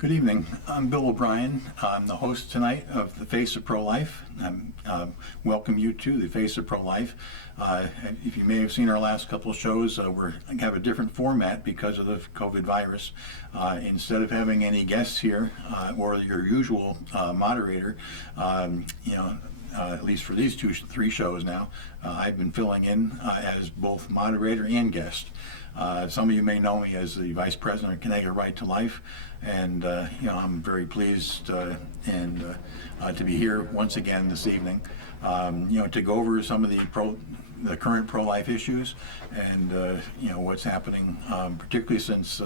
Good evening. I'm Bill O'Brien. I'm the host tonight of The Face of Pro-Life. Welcome you to The Face of Pro-Life. If you may have seen our last couple of shows, we have a different format because of the COVID virus. Instead of having any guests here or your usual moderator, at least for these three shows now, I've been filling in as both moderator and guest. Some of you may know me as the Vice President of Connecticut Right to Life, and I'm very pleased to be here once again this evening. To go over some of the current pro-life issues and what's happening, particularly since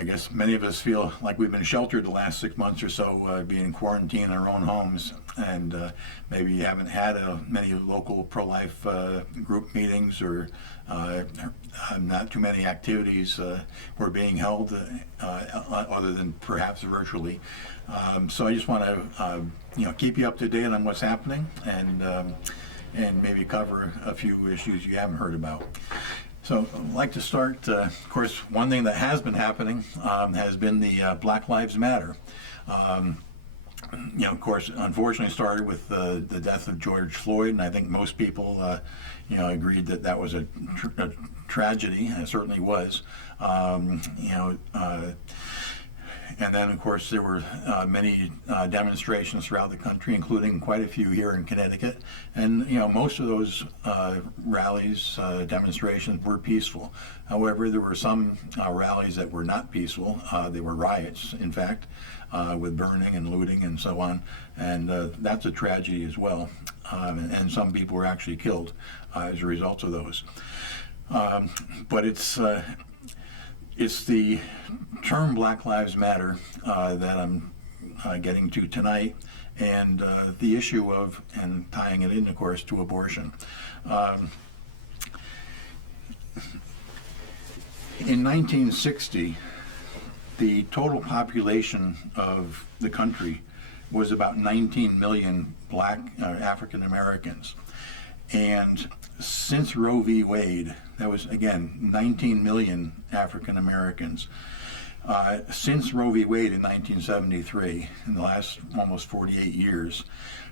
I guess many of us feel like we've been sheltered the last 6 months or so, being in quarantine in our own homes, and maybe you haven't had many local pro-life group meetings or not too many activities were being held other than perhaps virtually. So I just want to keep you up to date on what's happening and maybe cover a few issues you haven't heard about. So I'd like to start, of course, one thing that has been happening has been the Black Lives Matter. Of course, unfortunately started with the death of George Floyd, and I think most people, agreed that was a tragedy, and it certainly was. And then, of course, there were many demonstrations throughout the country, including quite a few here in Connecticut. And, most of those rallies, demonstrations were peaceful. However, there were some rallies that were not peaceful. They were riots, in fact, with burning and looting and so on. And that's a tragedy as well. And some people were actually killed as a result of those. But it's the term Black Lives Matter that I'm getting to tonight, and the issue of, and tying it in, of course, to abortion. In 1960, the total population of the country was about 19 million black African Americans. And since Roe v. Wade, that was, again, 19 million African Americans. Since Roe v. Wade in 1973, in the last almost 48 years,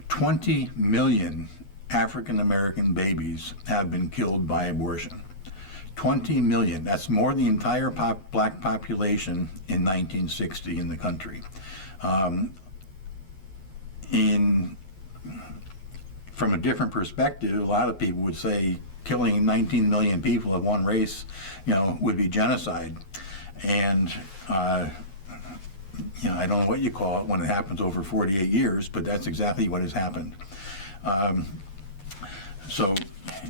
20 million African American babies have been killed by abortion. 20 million. That's more than the entire black population in 1960 in the country. From a different perspective, a lot of people would say killing 19 million people of one race, would be genocide. And, I don't know what you call it when it happens over 48 years, but that's exactly what has happened. So,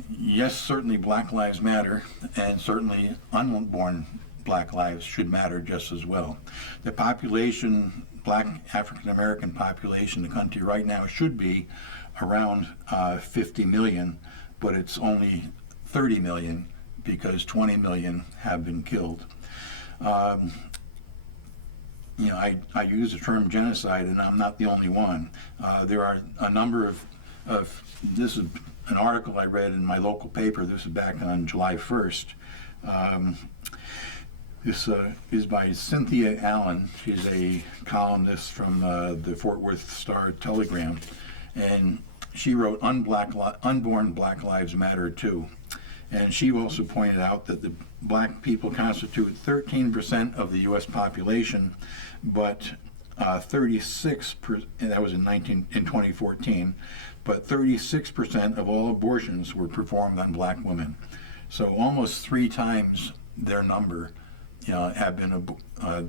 yes, certainly Black Lives Matter, and certainly unborn black lives should matter just as well. The population, black African American population in the country right now should be around 50 million, but it's only 30 million because 20 million have been killed. I use the term genocide, and I'm not the only one. There are a number of this is an article I read in my local paper. This is back on July 1st. This is by Cynthia Allen. She's a columnist from the Fort Worth Star-Telegram, and she wrote Unborn Black Lives Matter too. And she also pointed out that the black people constitute 13% of the U.S. population, but 36%, and that was in 2014, but 36% of all abortions were performed on black women. So almost 3 times their number, have been a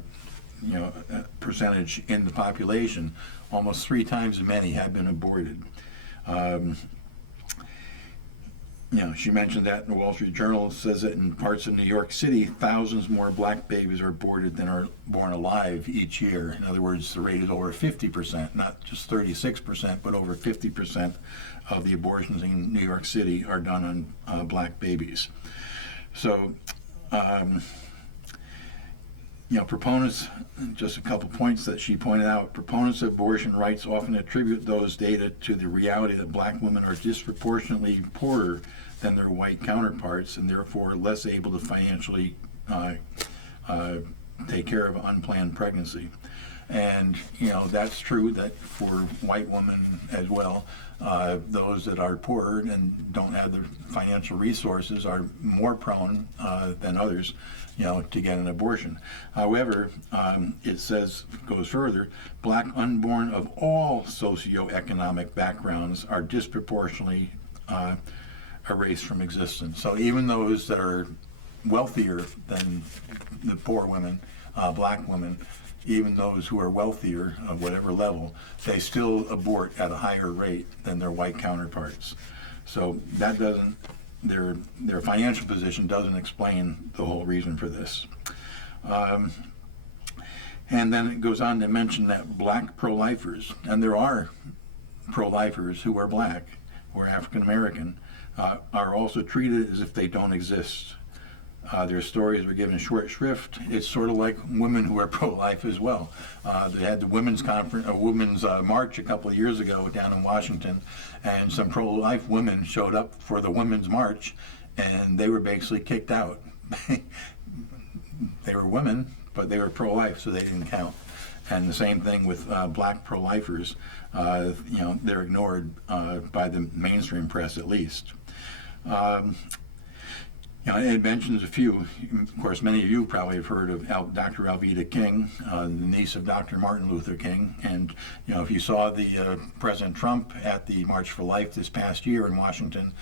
percentage in the population. Almost 3 times as many have been aborted. She mentioned that in the Wall Street Journal. It says that in parts of New York City, thousands more black babies are aborted than are born alive each year. In other words, the rate is over 50%, not just 36%, but over 50% of the abortions in New York City are done on black babies. So, proponents, just a couple points that she pointed out, proponents of abortion rights often attribute those data to the reality that black women are disproportionately poorer than their white counterparts and therefore less able to financially take care of unplanned pregnancy. And, that's true that for white women as well, those that are poorer and don't have the financial resources are more prone than others, to get an abortion. However, it goes further, black unborn of all socioeconomic backgrounds are disproportionately erased from existence. So even those that are wealthier than the poor women, black women, even those who are wealthier of whatever level, they still abort at a higher rate than their white counterparts. So that doesn't, their financial position doesn't explain the whole reason for this. And then it goes on to mention that black pro-lifers, and there are pro-lifers who are black or African American, are also treated as if they don't exist. Their stories were given short shrift. It's sort of like women who are pro-life as well. They had the women's march a couple of years ago down in Washington, and some pro-life women showed up for the women's march, and they were basically kicked out. They were women, but they were pro-life, so they didn't count. And the same thing with black pro-lifers. They're ignored by the mainstream press, at least. It mentions a few. Of course, many of you probably have heard of Dr. Alveda King, the niece of Dr. Martin Luther King. And, if you saw the President Trump at the March for Life this past year in Washington,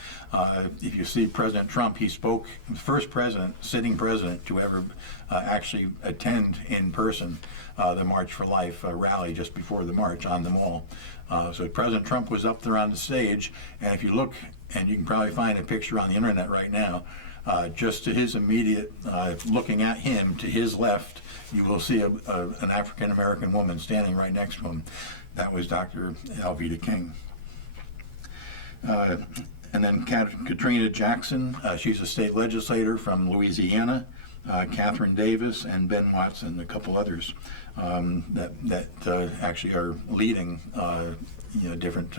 if you see President Trump, he spoke, the first sitting president to ever actually attend in person the March for Life rally just before the march on the Mall. So President Trump was up there on the stage, and if you look, and you can probably find a picture on the internet right now, just to his immediate, looking at him, to his left, you will see an African American woman standing right next to him. That was Dr. Alveda King. And then Katrina Jackson, she's a state legislator from Louisiana. Catherine Davis and Ben Watson, a couple others that actually are leading different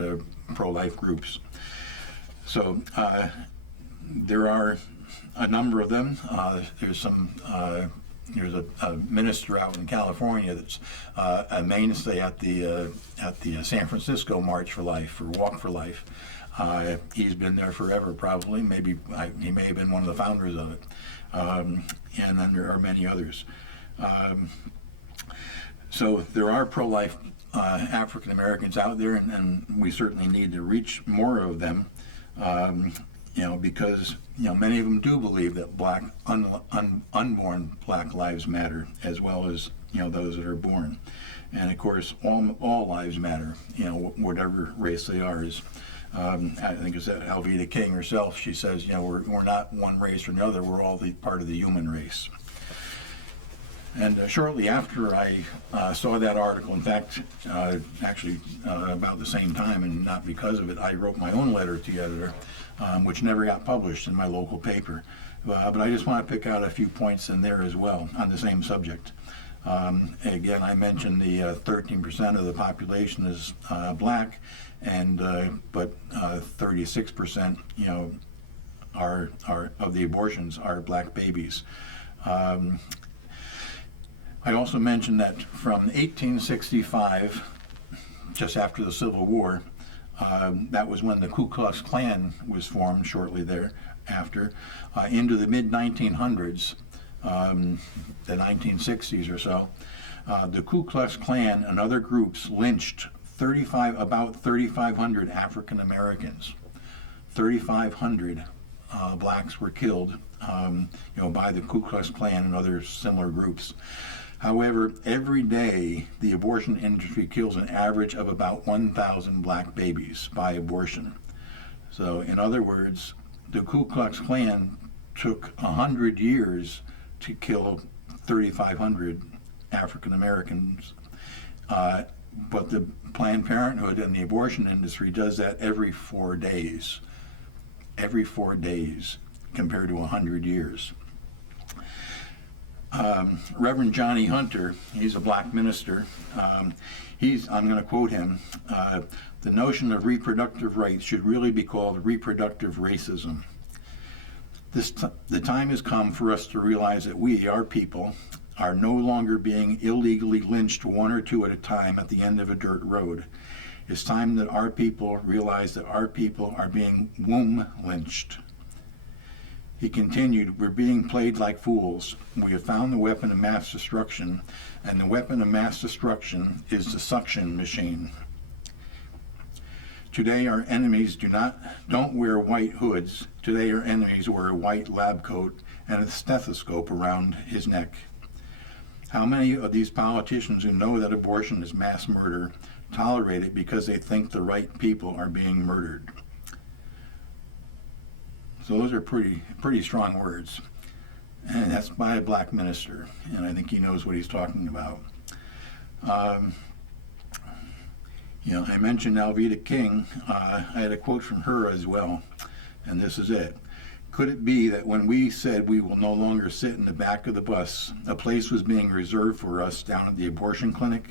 pro-life groups. So there are a number of them. There's a minister out in California that's a mainstay at the San Francisco March for Life or Walk for Life. He's been there forever, probably. Maybe he may have been one of the founders of it. And then there are many others. So there are pro-life African Americans out there, and we certainly need to reach more of them. Because many of them do believe that black unborn black lives matter, as well as those that are born, and of course all lives matter. Whatever race they are. I think it's Alveda King herself. She says, we're not one race or another. We're all part of the human race. And shortly after I saw that article, in fact, actually about the same time, and not because of it, I wrote my own letter to the editor, which never got published in my local paper. But I just want to pick out a few points in there as well on the same subject. Again, I mentioned the 13% of the population is black, and but 36%, are of the abortions are black babies. I also mentioned that from 1865, just after the Civil War, that was when the Ku Klux Klan was formed shortly thereafter, into the mid-1900s, the 1960s or so, the Ku Klux Klan and other groups lynched about 3,500 African Americans. 3,500 blacks were killed, by the Ku Klux Klan and other similar groups. However, every day the abortion industry kills an average of about 1,000 black babies by abortion. So, in other words, the Ku Klux Klan took 100 years to kill 3,500 African Americans. But the Planned Parenthood and the abortion industry does that every 4 days. Every 4 days, compared to 100 years. Reverend Johnny Hunter, he's a black minister. I'm going to quote him, the notion of reproductive rights should really be called reproductive racism. The time has come for us to realize that we, our people, are no longer being illegally lynched one or two at a time at the end of a dirt road. It's time that our people realize that our people are being womb lynched. He continued, we're being played like fools. We have found the weapon of mass destruction, and the weapon of mass destruction is the suction machine. Today our enemies don't wear white hoods. Today our enemies wear a white lab coat and a stethoscope around his neck. How many of these politicians who know that abortion is mass murder tolerate it because they think the right people are being murdered? So those are pretty strong words. And that's by a black minister, and I think he knows what he's talking about. I mentioned Alveda King. I had a quote from her as well, and this is it. Could it be that when we said we will no longer sit in the back of the bus, a place was being reserved for us down at the abortion clinic?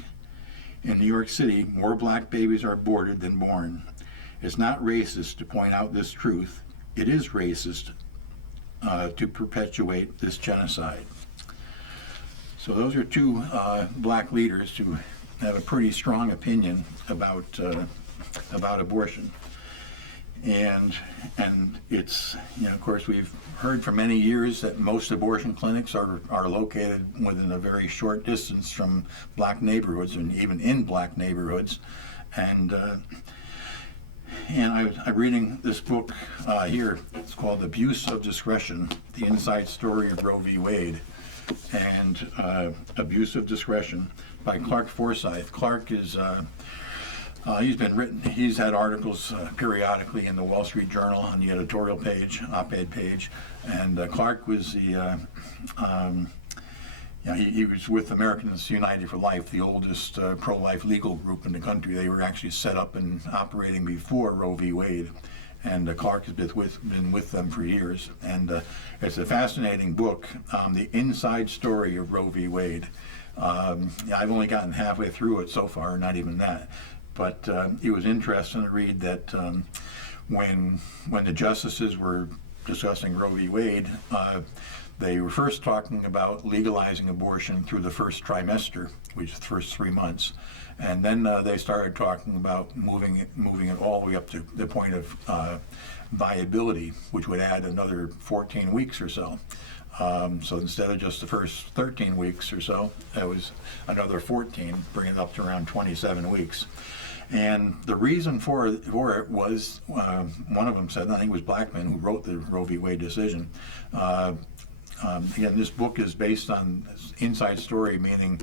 In New York City, more black babies are aborted than born. It's not racist to point out this truth. It is racist to perpetuate this genocide. So those are two black leaders who have a pretty strong opinion about abortion. And it's, of course, we've heard for many years that most abortion clinics are located within a very short distance from black neighborhoods and even in black neighborhoods. And I'm reading this book here. It's called Abuse of Discretion, The Inside Story of Roe v. Wade, and Abuse of Discretion by Clark Forsyth. Clark is he's had articles periodically in the Wall Street Journal on the editorial page, op-ed page, and Clark was he was with Americans United for Life, the oldest pro-life legal group in the country. They were actually set up and operating before Roe v. Wade, and Clark has been with them for years. And it's a fascinating book, The Inside Story of Roe v. Wade. I've only gotten halfway through it so far, not even that. But it was interesting to read that when the justices were discussing Roe v. Wade, they were first talking about legalizing abortion through the first trimester, which is the first 3 months, and then they started talking about moving it all the way up to the point of viability, which would add another 14 weeks or so. So instead of just the first 13 weeks or so, that was another 14, bringing it up to around 27 weeks. And the reason for it was, one of them said, I think it was Blackmun who wrote the Roe v. Wade decision. Again, this book is based on inside story, meaning,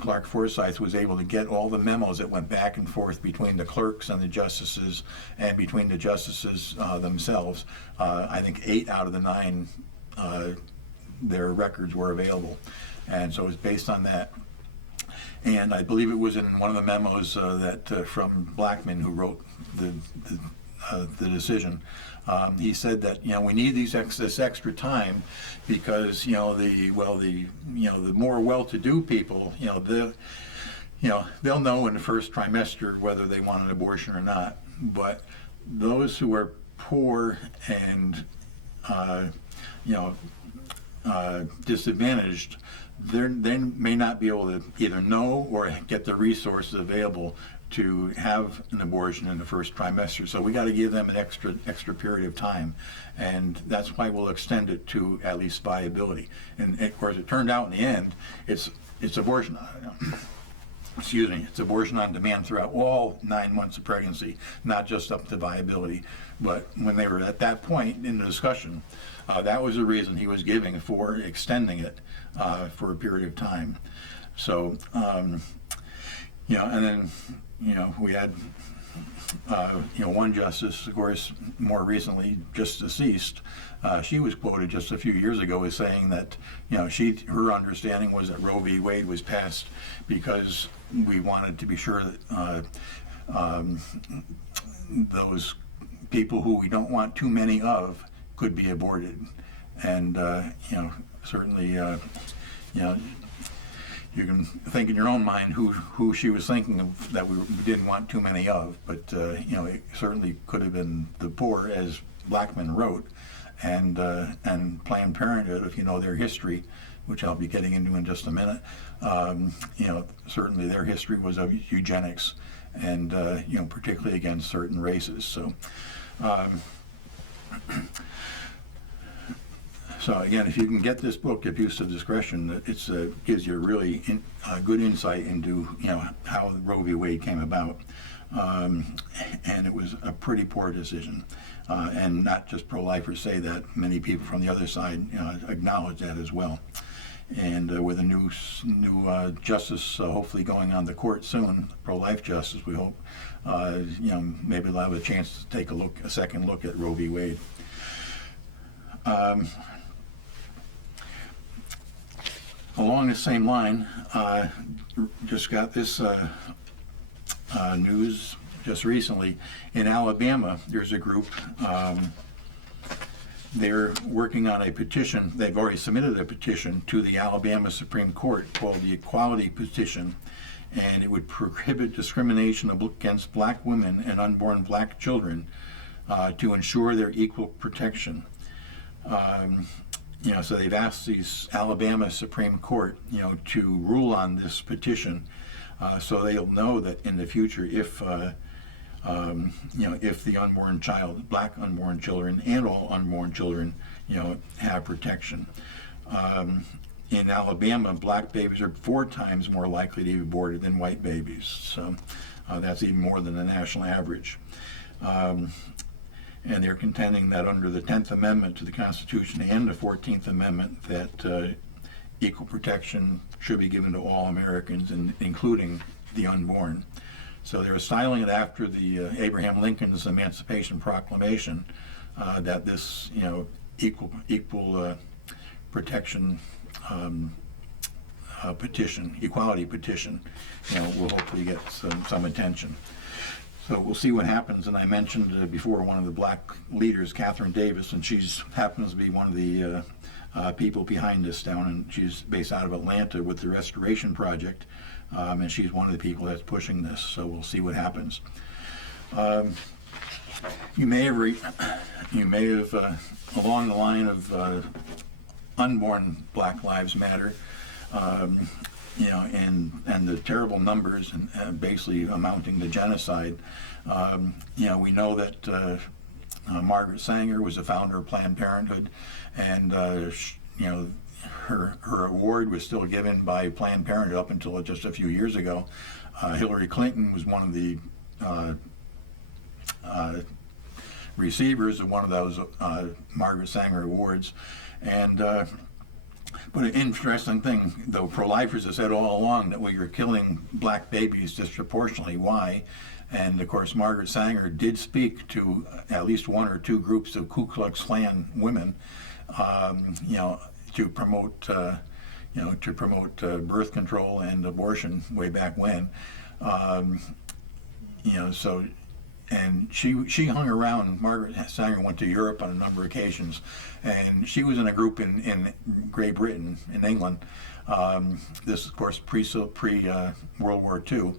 Clark Forsyth was able to get all the memos that went back and forth between the clerks and the justices, and between the justices themselves. I think 8 out of the 9, their records were available. And so it was based on that. And I believe it was in one of the memos from Blackmun, who wrote the decision. He said that we need this extra time because the more well-to-do people they'll know in the first trimester whether they want an abortion or not. But those who are poor and disadvantaged, they may not be able to either know or get the resources available to have an abortion in the first trimester. So we got to give them an extra period of time, and that's why we'll extend it to at least viability. And of course, it turned out in the end, it's abortion. It's abortion on demand throughout all 9 months of pregnancy, not just up to viability. But when they were at that point in the discussion, that was the reason he was giving for extending it for a period of time. So, and then, we had, one justice, of course, more recently just deceased. She was quoted just a few years ago as saying that, her understanding was that Roe v. Wade was passed because we wanted to be sure that those people who we don't want too many of could be aborted. And, certainly, you can think in your own mind who she was thinking of that we didn't want too many of, but it certainly could have been the poor, as Blackmun wrote, and Planned Parenthood, if you know their history, which I'll be getting into in just a minute. Certainly their history was of eugenics, and particularly against certain races. So again, if you can get this book, Abuse of Discretion, it gives you a really good insight into how Roe v. Wade came about, and it was a pretty poor decision. And not just pro-lifers say that; many people from the other side acknowledge that as well. And with a new justice hopefully going on the court soon, pro-life justice, we hope, maybe they'll have a chance to take a second look at Roe v. Wade. Along the same line, just got this news just recently. In Alabama, there's a group, they're working on a petition. They've already submitted a petition to the Alabama Supreme Court called the Equality Petition, and it would prohibit discrimination against black women and unborn black children to ensure their equal protection. So they've asked the Alabama Supreme Court, to rule on this petition, so they'll know that in the future, if the unborn child, black unborn children, and all unborn children, have protection. In Alabama, black babies are 4 times more likely to be aborted than white babies. So that's even more than the national average. And they're contending that under the 10th Amendment to the Constitution and the 14th Amendment that equal protection should be given to all Americans, including the unborn. So they're styling it after the Abraham Lincoln's Emancipation Proclamation, that this equal protection petition, equality petition, will hopefully get some attention. So we'll see what happens. And I mentioned before one of the black leaders, Catherine Davis, and she's happens to be one of the people behind this down, and she's based out of Atlanta with the Restoration Project, and she's one of the people that's pushing this. So we'll see what happens. You may have along the line of unborn Black Lives Matter, and the terrible numbers and basically amounting to genocide. We know that Margaret Sanger was the founder of Planned Parenthood, and her award was still given by Planned Parenthood up until just a few years ago. Hillary Clinton was one of the receivers of one of those Margaret Sanger awards, and but an interesting thing, though, pro-lifers have said all along that we are killing black babies disproportionately. Why? And of course, Margaret Sanger did speak to at least 1 or 2 groups of Ku Klux Klan women, to promote, birth control and abortion way back when. And she hung around. Margaret Sanger went to Europe on a number of occasions, and she was in a group in Great Britain, in England. This is, of course, pre World War II,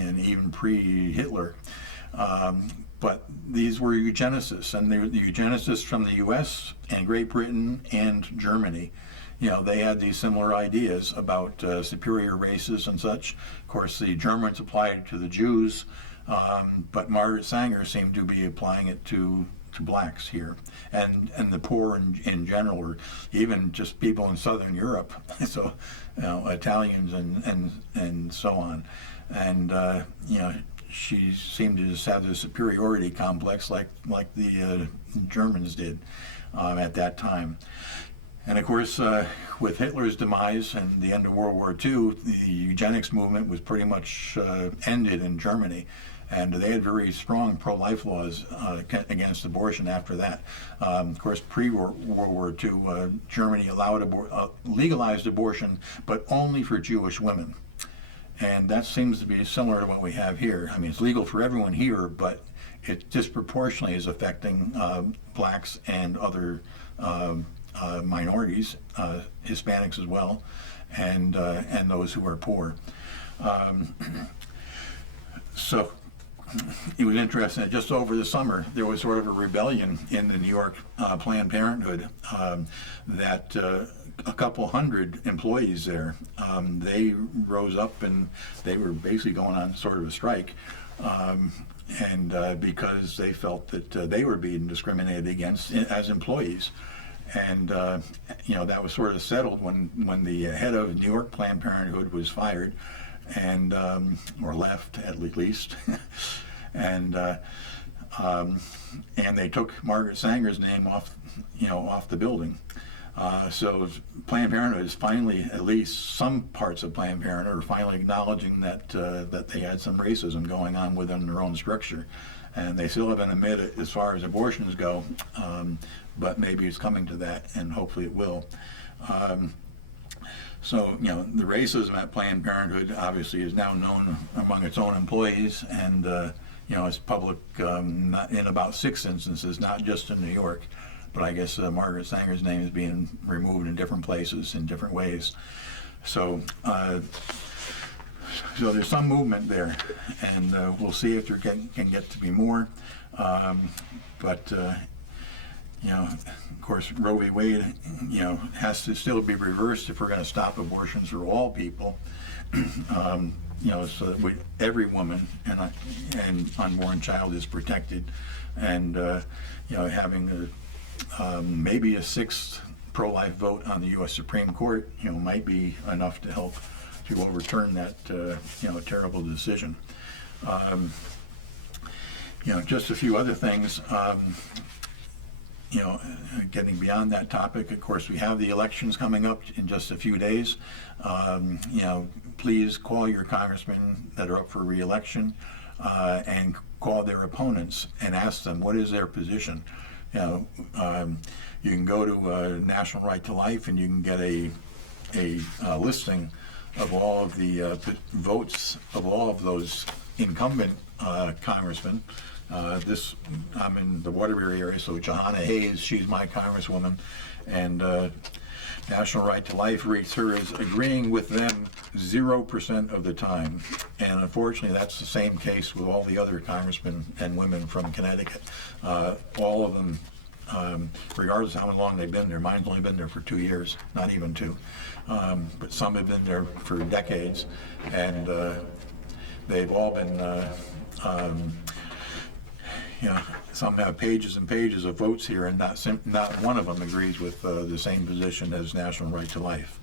and even pre-Hitler. But these were eugenicists, and they were the eugenicists from the U.S. and Great Britain and Germany. They had these similar ideas about superior races and such. Of course, the Germans applied it to the Jews. But Margaret Sanger seemed to be applying it to blacks here, and the poor in general, or even just people in Southern Europe, so Italians and so on, and she seemed to just have the superiority complex like the Germans did at that time. And of course, with Hitler's demise and the end of World War II, the eugenics movement was pretty much ended in Germany. And they had very strong pro-life laws against abortion after that. Of course, pre-World War II, Germany legalized abortion, but only for Jewish women. And that seems to be similar to what we have here. I mean, it's legal for everyone here, but it disproportionately is affecting blacks and other minorities, Hispanics as well, and those who are poor. So, of it was interesting that just over the summer there was sort of a rebellion in the New York Planned Parenthood, that a couple hundred employees there, they rose up and they were basically going on sort of a strike, and because they felt that they were being discriminated against as employees. And that was sort of settled when the head of New York Planned Parenthood was fired, and or left at least, and they took Margaret Sanger's name off the building. So Planned Parenthood is finally, at least some parts of Planned Parenthood are finally acknowledging that they had some racism going on within their own structure. And they still haven't admitted it as far as abortions go, but maybe it's coming to that, and hopefully it will. So, the racism at Planned Parenthood obviously is now known among its own employees, and it's public in about 6 instances, not just in New York. But I guess Margaret Sanger's name is being removed in different places in different ways. So, so there's some movement there, and we'll see if there can get to be more. But of course, Roe v. Wade, has to still be reversed if we're going to stop abortions for all people. So that every woman and unborn child is protected, and having maybe a 6th pro-life vote on the U.S. Supreme Court, might be enough to help to overturn that, terrible decision. Just a few other things. Getting beyond that topic, of course, we have the elections coming up in just a few days. Please call your congressmen that are up for re-election, and call their opponents and ask them what is their position. You can go to National Right to Life, and you can get a listing of all of the votes of all of those incumbent congressmen. I'm in the Waterbury area, so Jahana Hayes, she's my congresswoman, and National Right to Life rates her as agreeing with them 0% of the time. And unfortunately, that's the same case with all the other congressmen and women from Connecticut. All of them, regardless of how long they've been there, mine's only been there for 2 years, not even 2. But some have been there for decades, and they've all been, some have pages and pages of votes here, and not one of them agrees with the same position as National Right to Life.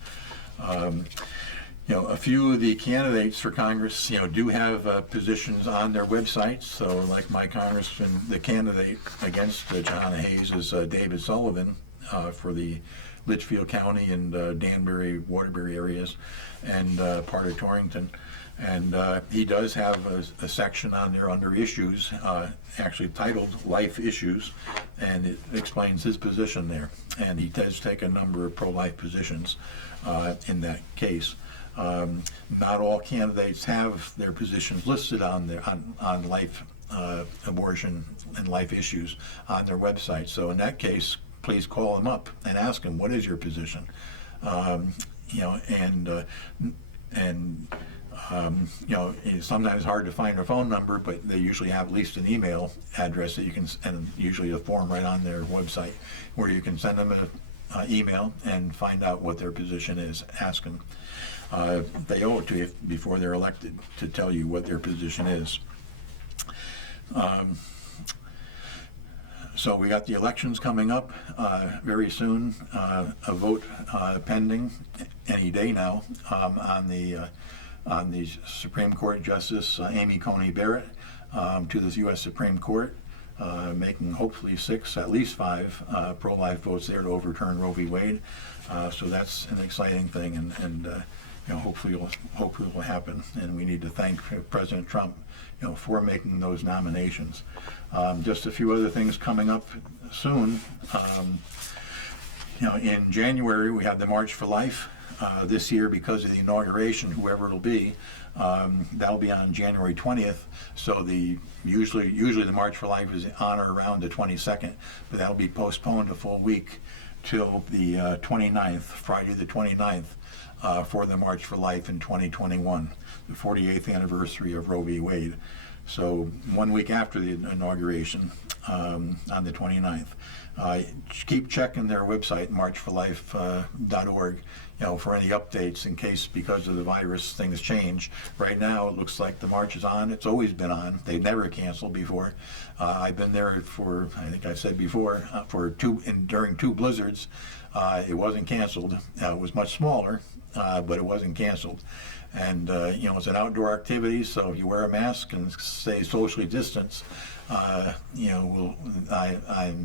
A few of the candidates for Congress, do have positions on their websites. So, like my congressman, the candidate against Jahana Hayes is David Sullivan for the Litchfield County and Danbury, Waterbury areas, and part of Torrington. And he does have a section on there under issues, actually titled Life Issues, and it explains his position there. And he does take a number of pro-life positions in that case. Not all candidates have their positions listed on life, abortion, and life issues on their website. So in that case, please call them up and ask them, what is your position? It's sometimes hard to find a phone number, but they usually have at least an email address that you can, and usually a form right on their website where you can send them an email and find out what their position is. Ask them. They owe it to you before they're elected to tell you what their position is. So we got the elections coming up very soon. A vote pending any day now on the Supreme Court Justice Amy Coney Barrett to the U.S. Supreme Court, making hopefully at least 5 pro-life votes there to overturn Roe v. Wade. So that's an exciting thing, and hopefully it will happen. And we need to thank President Trump, for making those nominations. Just a few other things coming up soon. In January we have the March for Life. This year, because of the inauguration, whoever it'll be, that'll be on January 20th. So usually the March for Life is on or around the 22nd, but that'll be postponed a full week till the 29th, Friday the 29th, for the March for Life in 2021, the 48th anniversary of Roe v. Wade. So 1 week after the inauguration, on the 29th. Keep checking their website, marchforlife.org, for any updates in case, because of the virus, things change. Right now, it looks like the march is on. It's always been on. They've never canceled before. I've been there for, I think I said before, during 2 blizzards. It wasn't canceled. It was much smaller, but it wasn't canceled. And it's an outdoor activity, so if you wear a mask and stay socially distanced, I'm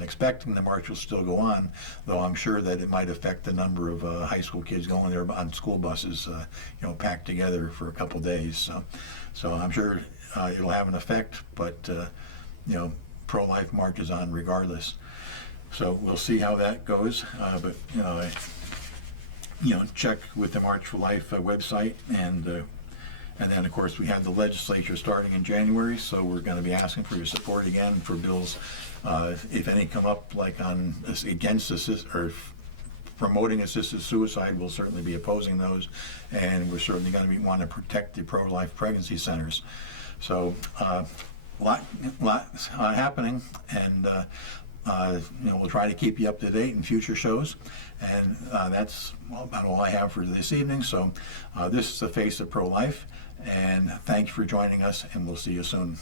expecting the march will still go on, though I'm sure that it might affect the number of high school kids going there on school buses, packed together for a couple days. So I'm sure it'll have an effect, but pro-life marches on regardless. So we'll see how that goes, but check with the March for Life website, and then of course we have the legislature starting in January, so we're going to be asking for your support again for bills, if any come up, like on against or promoting assisted suicide. We'll certainly be opposing those, and we're certainly going to want to protect the pro-life pregnancy centers. So lot happening, and we'll try to keep you up to date in future shows. And that's about all I have for this evening. So this is the Face of Pro-Life, and thanks for joining us, and we'll see you soon.